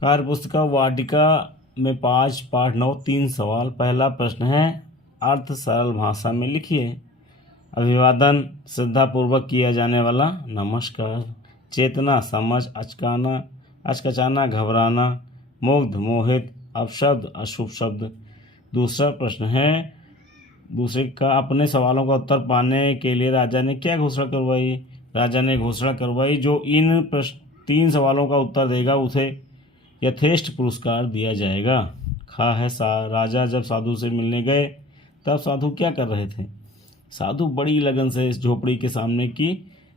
कार्य पुस्तिका वाटिका में 5 पाठ 9 3 सवाल। पहला प्रश्न है, अर्थ सरल भाषा में लिखिए। अभिवादन, श्रद्धापूर्वक किया जाने वाला नमस्कार। चेतना, समझ, अचकाना, अचकचाना, घबराना, मुग्ध, मोहित, अपशब्द, अशुभ शब्द। दूसरा प्रश्न है, दूसरे का, अपने सवालों का उत्तर पाने के लिए राजा ने क्या घोषणा करवाई। राजा ने घोषणा करवाई, जो इन 3 सवालों का उत्तर देगा उसे यथेष्ट पुरस्कार दिया जाएगा। खा है, राजा जब साधु से मिलने गए तब साधु क्या कर रहे थे। साधु बड़ी लगन से इस झोपड़ी के सामने की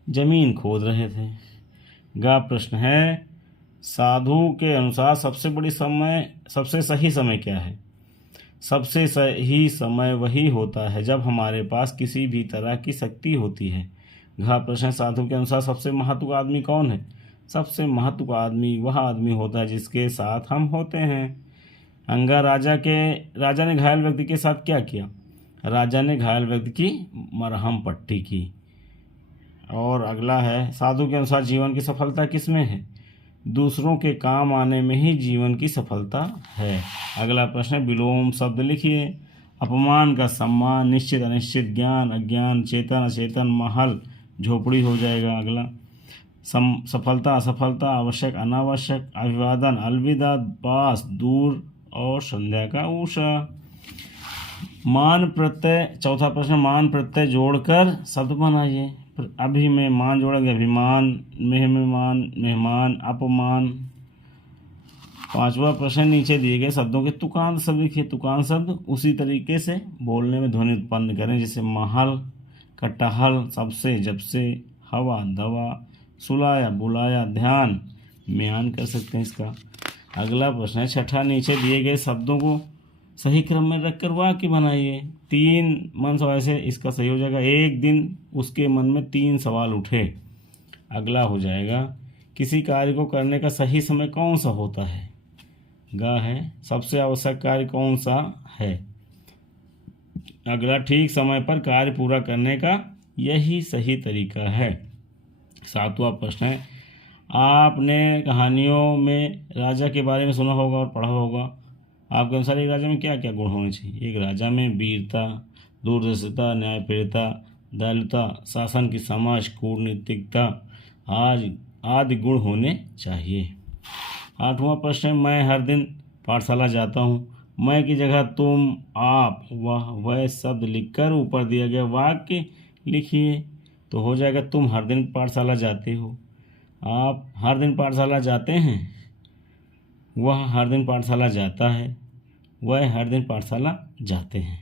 जमीन खोद रहे थे। गा प्रश्न है, साधु के अनुसार सबसे सही समय क्या है। सबसे सही समय वही होता है जब हमारे पास किसी भी तरह की शक्ति होती है। घा प्रश्न, साधु के अनुसार सबसे महत्व का आदमी कौन है। सबसे महत्व का आदमी वह आदमी होता है जिसके साथ हम होते हैं। अंगा, राजा ने घायल व्यक्ति के साथ क्या किया। राजा ने घायल व्यक्ति की मरहम पट्टी की। और अगला है, साधु के अनुसार जीवन की सफलता किसमें है। दूसरों के काम आने में ही जीवन की सफलता है। अगला प्रश्न है, विलोम शब्द लिखिए। अपमान का सम्मान, निश्चित अनिश्चित, ज्ञान अज्ञान, चेतन अचेतन, महल झोपड़ी हो जाएगा। अगला सफलता असफलता, आवश्यक अनावश्यक, अभिवादन अलविदा, पास दूर और संध्या का उषा। मान प्रत्यय, चौथा प्रश्न, मान प्रत्यय जोड़कर शब्द बनाइए। अभी में मान जोड़ेंगे, अभिमान, मेहमान, मेहमान, अपमान। पांचवा प्रश्न, नीचे दिए गए शब्दों के तुकांत शब्द लिखिए। तुकांत शब्द उसी तरीके से बोलने में ध्वनि उत्पन्न करें जैसे महल, कटहल, सबसे, जबसे, हवा, दवा, सुलाया, बुलाया, ध्यान, म्यान कर सकते हैं इसका। अगला प्रश्न है छठा, नीचे दिए गए शब्दों को सही क्रम में रखकर वाक्य बनाइए। 3 मन सवाल से इसका सही हो जाएगा। एक दिन उसके मन में 3 सवाल उठे। अगला हो जाएगा, किसी कार्य को करने का सही समय कौन सा होता है। गा है, सबसे आवश्यक कार्य कौन सा है। अगला, ठीक समय पर कार्य पूरा करने का यही सही तरीका है। सातवां प्रश्न है, आपने कहानियों में राजा के बारे में सुना होगा और पढ़ा होगा। आपके अनुसार एक राजा में क्या क्या गुण होने चाहिए। एक राजा में वीरता, दूरदर्शिता, न्यायप्रियता, दयालुता, शासन की समझ, कूटनीतिकता आदि गुण होने चाहिए। आठवां प्रश्न है, मैं हर दिन पाठशाला जाता हूँ। मैं की जगह तुम, आप, वह शब्द लिखकर ऊपर दिया गया वाक्य लिखिए। तो हो जाएगा, तुम हर दिन पाठशाला जाते हो, आप हर दिन पाठशाला जाते हैं, वह हर दिन पाठशाला जाता है, वह हर दिन पाठशाला जाते हैं।